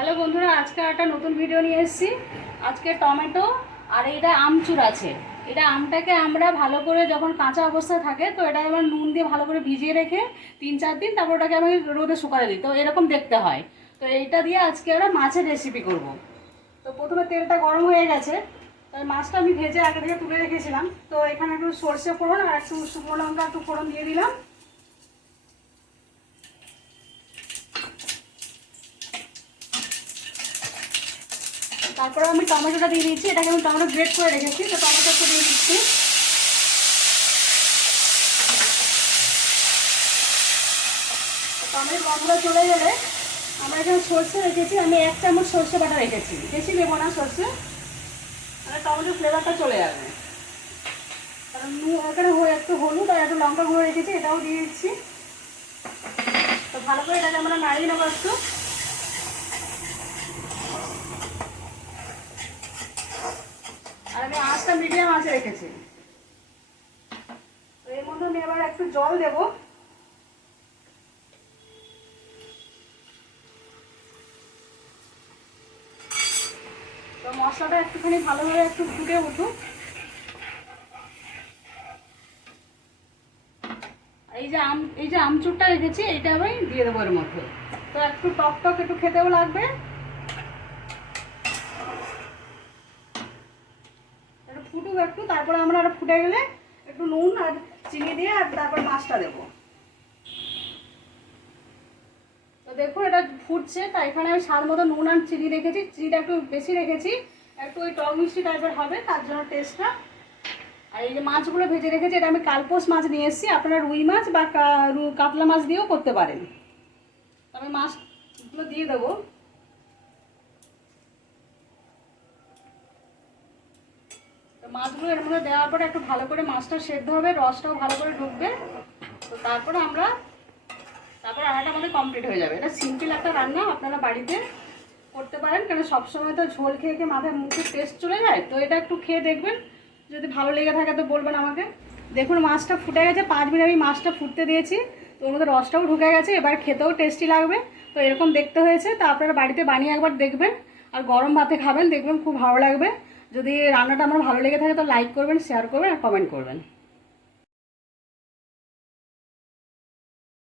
Hello বন্ধুরা, আজকে একটা নতুন ভিডিও নিয়ে এসেছি। আজকে টমেটো আর এটা আমচুর আছে। এটা আমটাকে আমরা ভালো করে যখন কাঁচা অবস্থায় থাকে তো এটা আমার নুন দিয়ে ভালো করে ভিজিয়ে রেখে 3-4 দিন তারপর ওটাকে আমি রোদে শুকাতে দিই, তো এরকম দেখতে হয়। তো এইটা দিয়ে আজকে আমরা মাছের রেসিপি করব। তো প্রথমে তেলটা গরম হয়ে গেছে, তাই মাছটা আমি ভেজে আগে থেকে তুলে রেখেছিলাম। তো এখানে একটু সর্ষে ফোড়ন আর একটু শুকনো লঙ্কা একটু ফোড়ন দিয়ে দিলাম। তারপরে আমি টমেটোটা দিয়ে দিচ্ছি। এটাকে আমি টমেটো গ্রেট করে রেখেছি, তো টমেটো একটু দিয়ে দিচ্ছি। টমেটো গন্ধটা চলে গেলে আমরা এখানে সর্ষে রেখেছি, আমি 1 চামচ সর্ষে বাটা রেখেছি, বেশি দেবো না সর্ষে, মানে টমেটোর ফ্লেভারটা চলে যাবে। কারণ এখানে একটু হলুদ আর একটু লঙ্কা গুঁড়ো রেখেছি, এটাও দিয়ে দিচ্ছি। তো ভালো করে এটাকে আমরা নাড়িয়ে নেবো একটু। আর আমি আঁচটা মিডিয়াম আঁচে রেখেছি। তো এর মধ্যে আমি এবার একটু জল দেবো। তো মশলাটা একটুখানি ভালোভাবে একটু ফুটে উঠুক। এই যে আমচুরটা রেখেছি এইটা আমি দিয়ে দেবো এর মধ্যে। তো একটু টক টক একটু খেতেও লাগবে, একটু ফুটুক একটু। তারপরে আমরা ফুটে গেলে একটু নুন আর চিনি দিয়ে আর তারপর মাছটা দেবো। তো দেখুন এটা ফুটছে, তাই এখানে আমি স্বাদ মতো নুন আর চিনি রেখেছি। চিনিটা একটু বেশি রেখেছি, একটু ওই টক মিষ্টি টাইপের হবে তার জন্য টেস্টটা। আর এই যে মাছগুলো ভেজে রেখেছি, এটা আমি কালপোস মাছ নিয়ে এসেছি। আপনারা রুই মাছ বা কাতলা মাছ দিয়েও করতে পারেন। আমি মাছগুলো দিয়ে দেবো। তো মাছগুলো এর মধ্যে দেওয়ার পরে একটু ভালো করে মাছটা সেদ্ধ হবে, রসটাও ভালো করে ঢুকবে। তো তারপর রান্নাটা আমাদের কমপ্লিট হয়ে যাবে। এটা সিম্পল একটা রান্না, আপনারা বাড়িতে করতে পারেন। কারণ সবসময় তো ঝোল খেয়ে খেয়ে মাথায় মুখে টেস্ট চলে যায়। তো এটা একটু খেয়ে দেখবেন, যদি ভালো লেগে থাকে তো বলবেন আমাকে। দেখুন মাছটা ফুটে গেছে, 5 মিনিট আমি মাছটা ফুটতে দিয়েছি। তো ওর মধ্যে রসটাও ঢুকে গেছে, এবার খেতেও টেস্টি লাগবে। তো এরকম দেখতে হয়েছে। তো আপনারা বাড়িতে বানিয়ে একবার দেখবেন, আর গরম ভাতে খাবেন, দেখবেন খুব ভালো লাগবে। যদি রান্নাটা আমার ভালো লেগে থাকে তো লাইক করবেন, শেয়ার করবেন আর কমেন্ট করবেন।